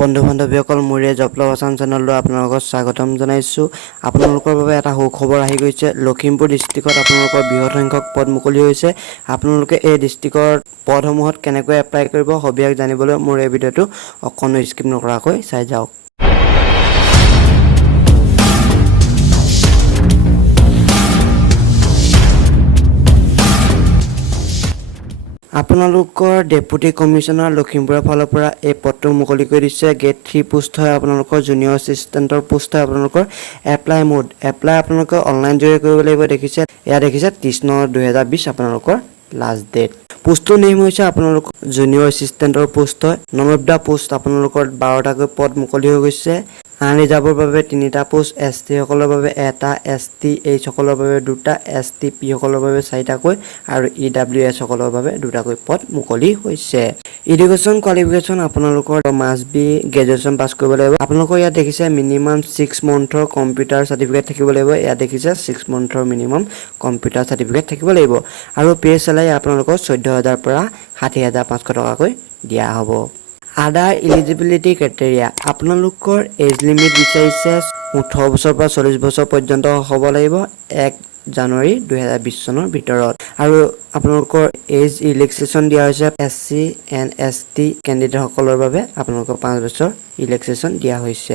বন্ধু বান্ধৱীসকল মোৰ এই জবলব আসাম চেনেললৈ আপোনালোকক স্বাগতম জনাইছোঁ। আপোনালোকৰ বাবে এটা সুখবৰ আহি গৈছে। লখিমপুৰ ডিষ্ট্ৰিক্টত আপোনালোকৰ বৃহৎ সংখ্যক পদ মুকলি হৈছে। আপোনালোকে এই ডিষ্ট্ৰিক্টৰ পদসমূহত কেনেকৈ এপ্লাই কৰিব সবিয়াক জানিবলৈ মোৰ এই ভিডিঅ'টো অকণো স্কিপ নকৰাকৈ চাই যাওক। আপোনালোকৰ ডেপুটি কমিশনাৰ লখিমপুৰৰ ফালৰ পৰা এই পদটো মুকলি কৰি দিছে। গেট 3 পোষ্ট হয় আপোনালোকৰ জুনিয়ৰ এছিষ্টেণ্টৰ পোষ্ট হয় আপোনালোকৰ এপ্লাই মোড। এপ্লাই আপোনালোকে অনলাইন যোগে কৰিব লাগিব। দেখিছে এয়া দেখিছে 30/9/2020 আপোনালোকৰ লাষ্ট ডেট। পোষ্টৰ নেম হৈছে আপোনালোকৰ জুনিয়ৰ এছিষ্টেণ্টৰ পোষ্ট হয়। নমব্দা পোষ্ট আপোনালোকৰ 12টাকৈ পদ মুকলি হৈ গৈছে। আনৰিজাৰ্ভৰ বাবে 3টা পোষ্ট, ST সকলৰ বাবে 1টা, STH সকলৰ বাবে 2টা, STP সকলৰ বাবে 4টাকৈ আৰু EWS সকলৰ বাবে 2টাকৈ পদ মুকলি হৈছে। এডুকেশ্যন কোৱালিফিকেশ্যন আপোনালোকৰ মাষ্ট বি গ্ৰেজুৱেশ্যন পাছ কৰিব লাগিব। আপোনালোকৰ ইয়াত দেখিছে মিনিমাম 6 মন্থৰ কম্পিউটাৰ চাৰ্টিফিকেট থাকিব লাগিব। ইয়াত দেখিছে 6 মন্থৰ মিনিমাম কম্পিউটাৰ চাৰ্টিফিকেট থাকিব লাগিব আৰু পে চেলাৰী আপোনালোকৰ 14,000 পৰা 60,500 টকাকৈ দিয়া হ'ব। আদাৰ ইলিজিবিলিটি ক্ৰাইটেৰিয়া আপোনালোকৰ এজ লিমিট বিচাৰিছে 18 বছৰ পৰা 40 বছৰ পৰ্যন্ত হ'ব লাগিব 1 জানুৱাৰী 2020 চনৰ ভিতৰত। আৰু আপোনালোকৰ এজ ৰিলেক্সেশ্যন দিয়া হৈছে SC and ST কেণ্ডিডেট সকলৰ বাবে আপোনালোকৰ 5 বছৰ ৰিলেক্সেশ্যন দিয়া হৈছে।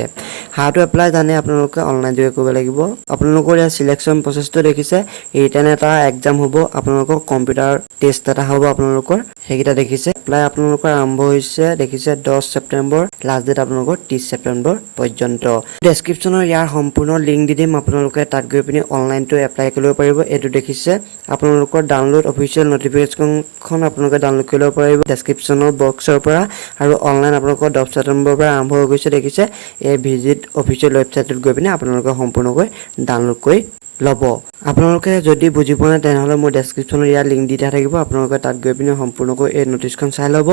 হাউ টু এপ্লাই জানে আপোনালোকে অনলাইন যোগে কৰিব লাগিব। আপোনালোকৰ ইয়াত চিলেকশ্যন প্ৰচেছটো দেখিছে ৰিটেন এটা এক্সাম হ'ব, আপোনালোকৰ কম্পিউটাৰ টেষ্ট এটা হ'ব আপোনালোকৰ সেইকেইটা দেখিছে। এপ্লাই আপোনালোকৰ আৰম্ভ হৈছে দেখিছে 10 ছেপ্টেম্বৰ, লাষ্ট ডেট আপোনালোকৰ 30 ছেপ্টেম্বৰ পৰ্যন্ত। ডেছক্ৰিপশ্যনৰ ইয়াৰ সম্পূৰ্ণ লিংক দি দিম, আপোনালোকে তাত গৈ পিনি অনলাইনটো এপ্লাই কৰিব পাৰিব। এইটো দেখিছে আপোনালোকৰ ডাউনলোড অফিচিয়েল নটিফিকেশ্যনখন আপোনালোকে ডাউনলোড কৰিব পাৰিব ডেছক্ৰিপশ্যনৰ বক্সৰ পৰা। আৰু অনলাইন আপোনালোকৰ 10 ছেপ্টেম্বৰৰ পৰা আৰম্ভ হৈ গৈছে দেখিছে। এই ভিজিট অফিচিয়েল ৱেবছাইটত গৈ পিনি আপোনালোকে সম্পূৰ্ণকৈ ডাউনলোড কৰি ল'ব। আপোনালোকে যদি বুজি পোৱা নাই তেনেহ'লে মোৰ ডেছক্ৰিপশ্যনত ইয়াৰ লিংক দি দিয়া থাকিব, আপোনালোকে তাত গৈ পিনি সম্পূৰ্ণকৈ এই নটিছখন চাই ল'ব।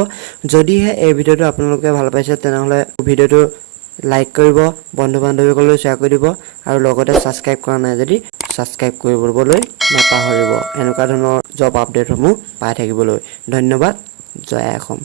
যদিহে এই ভিডিঅ'টো আপোনালোকে ভাল পাইছে তেনেহ'লে ভিডিঅ'টো লাইক কৰিব, বন্ধু বান্ধৱীসকললৈ শ্বেয়াৰ কৰি দিব আৰু লগতে ছাবস্ক্ৰাইব কৰা নাই যদি ছাবস্ক্ৰাইব কৰিবলৈ নাপাহৰিব এনেকুৱা ধৰণৰ জব আপডেটসমূহ পাই থাকিবলৈ। ধন্যবাদ। জয় অসম।